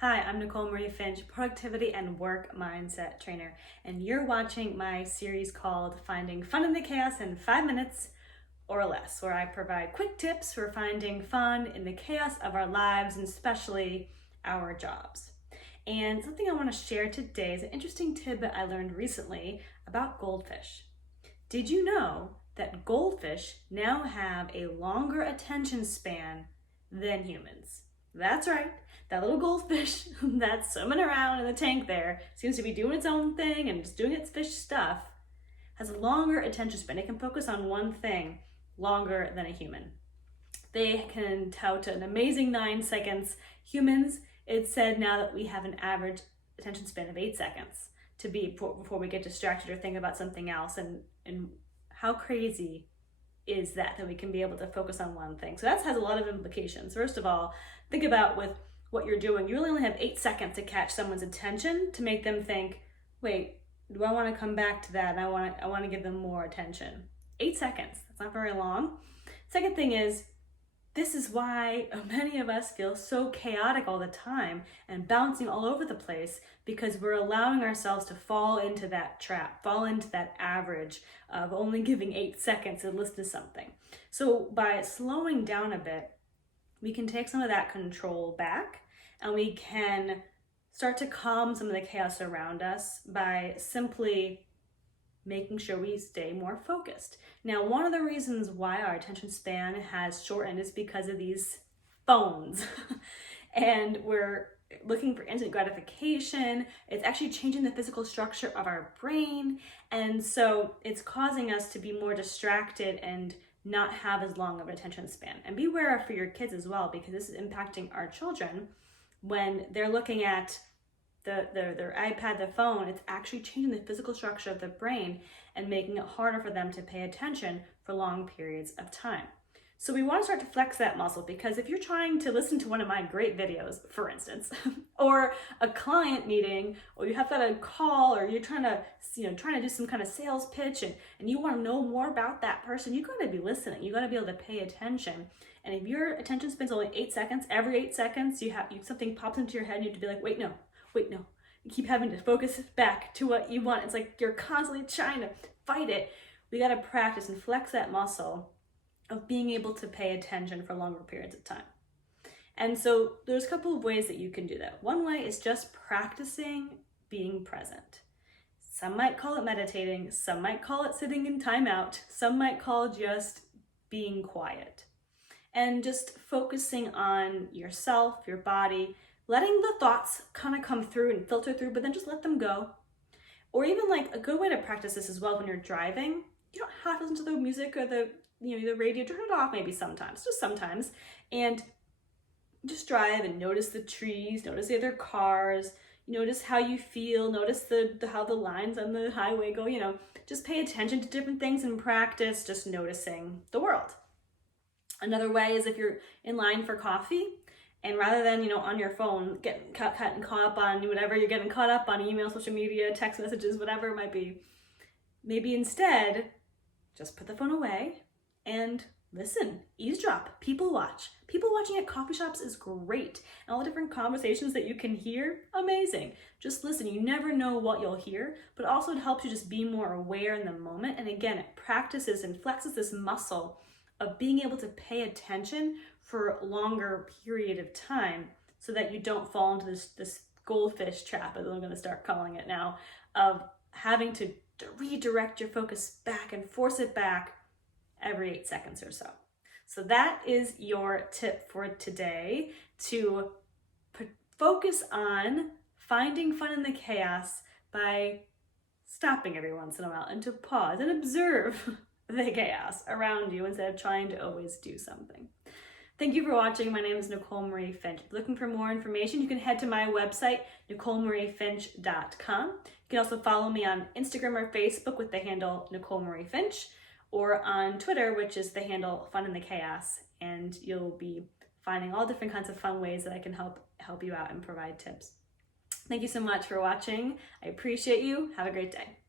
Hi, I'm Nicole Marie Finch, productivity and work mindset trainer, and you're watching my series called Finding Fun in the Chaos in 5 minutes or less, where I provide quick tips for finding fun in the chaos of our lives and especially our jobs. And something I want to share today is an interesting tidbit I learned recently about goldfish. Did you know that goldfish now have a longer attention span than humans? That's right. That little goldfish that's swimming around in the tank there seems to be doing its own thing and just doing its fish stuff, has a longer attention span. It can focus on one thing longer than a human. They can tout an amazing 9 seconds. Humans, it's said now that we have an average attention span of 8 seconds to be before we get distracted or think about something else. And how crazy is that we can be able to focus on one thing? So that has a lot of implications. First of all, think about with what you're doing. You really only have 8 seconds to catch someone's attention to make them think, wait, do I want to come back to that? And I want to give them more attention. 8 seconds, that's not very long. Second thing is, this is why many of us feel so chaotic all the time and bouncing all over the place, because we're allowing ourselves to fall into that trap, fall into that average of only giving 8 seconds to listen to something. So by slowing down a bit, we can take some of that control back and we can start to calm some of the chaos around us by simply making sure we stay more focused. Now, one of the reasons why our attention span has shortened is because of these phones. And we're looking for instant gratification. It's actually changing the physical structure of our brain. And so it's causing us to be more distracted and not have as long of an attention span. And beware for your kids as well, because this is impacting our children when they're looking at their iPad, their phone. It's actually changing the physical structure of the brain and making it harder for them to pay attention for long periods of time. So we want to start to flex that muscle, because if you're trying to listen to one of my great videos, for instance, or a client meeting, or you have got a call, or you're trying to do some kind of sales pitch and you want to know more about that person, you got to be listening. You got to be able to pay attention. And if your attention span's only 8 seconds, every 8 seconds something pops into your head and you have to be like, wait, no. You keep having to focus back to what you want. It's like you're constantly trying to fight it. We got to practice and flex that muscle of being able to pay attention for longer periods of time. And so there's a couple of ways that you can do that. One way is just practicing being present. Some might call it meditating. Some might call it sitting in timeout. Some might call just being quiet. And just focusing on yourself, your body, letting the thoughts kind of come through and filter through, but then just let them go. Or even like a good way to practice this as well when you're driving, you don't have to listen to the music or the radio. Turn it off maybe sometimes, just sometimes, and just drive and notice the trees, notice the other cars, notice how you feel, notice how the lines on the highway go, just pay attention to different things and practice just noticing the world. Another way is if you're in line for coffee, and rather than, on your phone, getting caught up on whatever you're getting caught up on, email, social media, text messages, whatever it might be, maybe instead, just put the phone away and listen, eavesdrop, people watch. People watching at coffee shops is great. And all the different conversations that you can hear, amazing. Just listen. You never know what you'll hear, but also it helps you just be more aware in the moment. And again, it practices and flexes this muscle of being able to pay attention for a longer period of time, so that you don't fall into this goldfish trap, as I'm going to start calling it now, of having to redirect your focus back and force it back every 8 seconds or so. So that is your tip for today, to focus on finding fun in the chaos by stopping every once in a while and to pause and observe the chaos around you instead of trying to always do something. Thank you for watching. My name is Nicole Marie Finch. If you're looking for more information, you can head to my website, NicoleMarieFinch.com. You can also follow me on Instagram or Facebook with the handle Nicole Marie Finch, or on Twitter, which is the handle Fun in the Chaos. And you'll be finding all different kinds of fun ways that I can help you out and provide tips. Thank you so much for watching. I appreciate you. Have a great day.